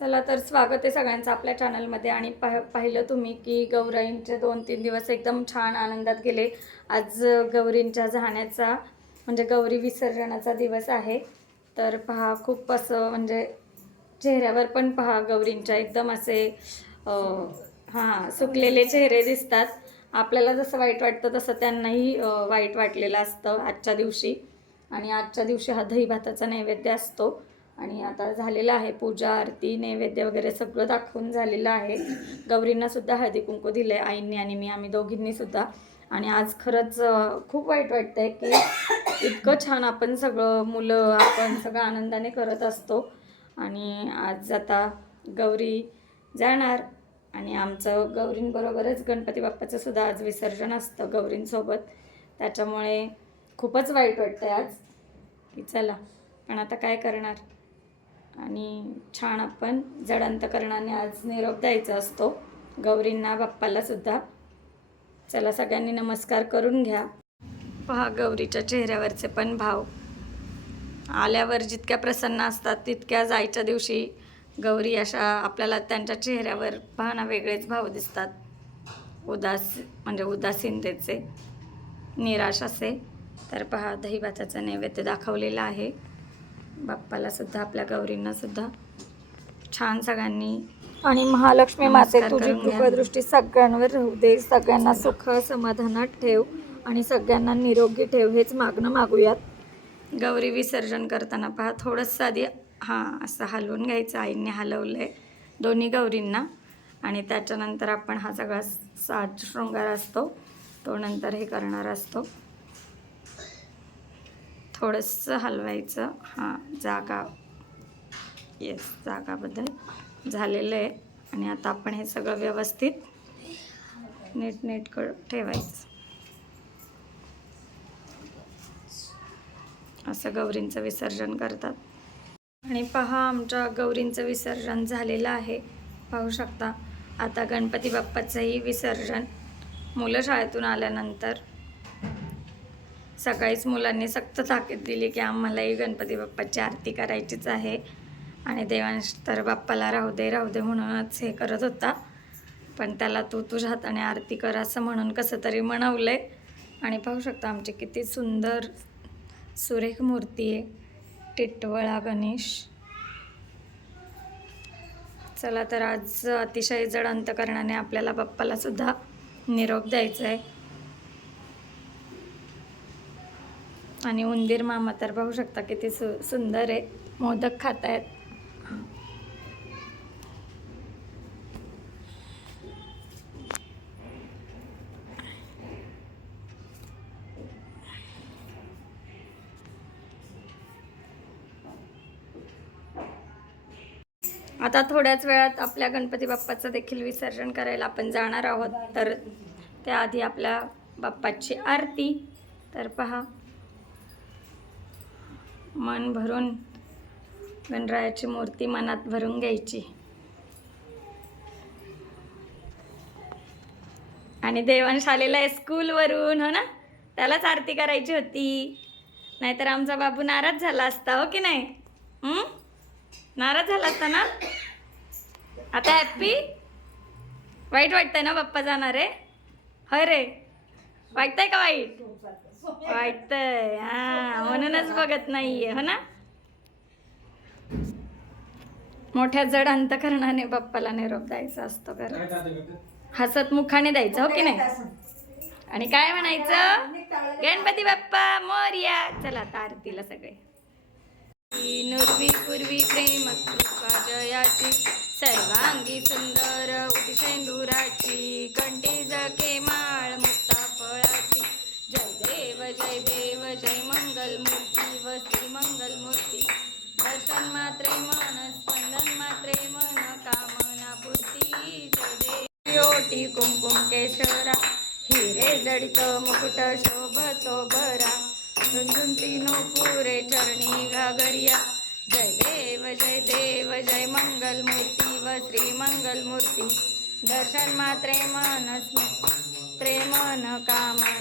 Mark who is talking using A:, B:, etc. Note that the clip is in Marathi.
A: चला तर स्वागत आहे सगळ्यांचं आपल्या चॅनलमध्ये आणि पाह पाहिलं तुम्ही की गौराईंचे दोन तीन दिवस एकदम छान आनंदात गेले. आज गौरींच्या जाण्याचा म्हणजे गौरी विसर्जनाचा दिवस आहे. तर पहा खूप असं म्हणजे चेहऱ्यावर पण पहा गौरींच्या एकदम असे हां सुकलेले चेहरे दिसतात. आपल्याला जसं वाईट वाटतं तसं त्यांनाही वाईट वाटलेलं असतं आजच्या दिवशी. आणि आजच्या दिवशी हा दही भाताचा नैवेद्य असतो. आणि आता झालेलं आहे पूजा आरती नैवेद्य वगैरे सगळं दाखवून झालेलं आहे. गौरींना सुद्धा हळदी कुंकू दिले आईंनी आणि मी आम्ही दोघींनी सुद्धा. आणि आज खरंच खूप वाईट वाटतंय की इतकं छान आपण सगळं मुलं आपण सगळं आनंदाने करत असतो. आणि आज आता गौरी जाणार आणि आमचं गौरींबरोबरच गणपती बाप्पाचं सुद्धा आज विसर्जन असतं गौरींसोबत. त्याच्यामुळे खूपच वाईट वाटतं आहे आज. की चला पण आता काय करणार? आणि छान आपण जडांतकरणाने आज निरोप द्यायचा असतो. गौरींना बाप्पाला सुद्धा. चला सगळ्यांनी नमस्कार करून घ्या. पहा गौरीच्या चेहऱ्यावरचे पण भाव. आल्यावर जितक्या प्रसन्न असतात तितक्या जायच्या दिवशी गौरी अशा आपल्याला त्यांच्या चेहऱ्यावर पाहणं वेगळेच भाव दिसतात. उदास म्हणजे उदासीनतेचे निराश असे तर पहा दहीभाताचा नैवेद्य दाखवलेला आहे. बाप्पाला सुद्धा आपल्या गौरींना सुद्धा छान सगळ्यांनी आणि महालक्ष्मी माते तुझी. कृपादृष्टी सगळ्यांवर राहू दे. सगळ्यांना सुख समाधानात ठेव आणि सगळ्यांना निरोगी ठेव हेच मागणं मागूयात. गौरी विसर्जन करताना पहा थोडंसं आधी हां असं हलवून घ्यायचं आईने हलवलं आहे दोन्ही गौरींना. आणि त्याच्यानंतर आपण हा सगळा साज शृंगार असतो तो नंतर हे करणार असतो. थोडंसं हलवायचं. हां जागा. येस जागाबद्दल झालेलं आहे. आणि आता आपण हे सगळं व्यवस्थित नीट नीट कर ठेवायचं. असं गौरींचं विसर्जन करतात. आणि पहा आमच्या गौरींचं विसर्जन झालेलं आहे. पाहू शकता. आता गणपती बाप्पाचंही विसर्जन मुलं शाळेतून आल्यानंतर सकाळीच मुलांनी सक्त ताकीद दिली की आम्हालाही गणपती बाप्पाची आरती करायचीच आहे. आणि देवांश तर बाप्पाला राहू दे राहू दे म्हणूनच हे करत होता. पण त्याला तू तुझ्या हाताने आरती कर असं म्हणून कसं तरी म्हणवलं आहे आणि पाहू शकता आमची किती सुंदर सुरेख मूर्ती आहे. टिटवळा गणेश. चला तर आज अतिशय जड अंतकरणाने आपल्याला बाप्पालासुद्धा निरोप द्यायचा आहे आणि उंदीर मामा तर पाहू शकता किती सु सुंदर आहे. मोदक खात आहेत आता थोड्याच वेळात आपल्या गणपती बाप्पाचं देखील विसर्जन करायला आपण जाणार आहोत. तर त्याआधी आपल्या बाप्पाची आरती. तर पहा. मन भरून गणरायाची मूर्ती मनात भरून घ्यायची. आणि देवांश आलेला आहे स्कूलवरून हो ना? त्यालाच आरती करायची होती. नाहीतर आमचा बाबू नाराज झाला असता हो की नाही? नाराज झाला असता ना? आता हॅप्पी वाईट वाटतंय ना बाप्पा जाणार? आहे होय रे. वाटतंय का वाईट? वाटतंय. हा म्हणूनच बघत नाहीये हो ना? मोठ्या जड अंतकरणाने बाप्पाला निरोप द्यायचा असतो खरं हसत मुखाने द्यायचं हो की नाही? आणि काय म्हणायचं? गणपती बाप्पा मोर्या. चला आता आरतीला सगळे. नुर्वी पूर्वी प्रेम कृपा जयाची. सर्वांगी सुंदर उदिसेंदुराची मंगल मूर्ती वसी मंगल मूर्ती दर्शन मात्रे मन स्पंदन मात्रे मन कामना पूर्ती. जय देव योटी कुंकुम केशरा हिरे जडित मुकुट शोभतो बरा झुंझुंती नो पुरे चरणी घागरिया. जय देव जय देव जय मंगल मूर्ती व श्री मंगल मूर्ती दर्शन मात्रे मन स्म- त्रे मन कामना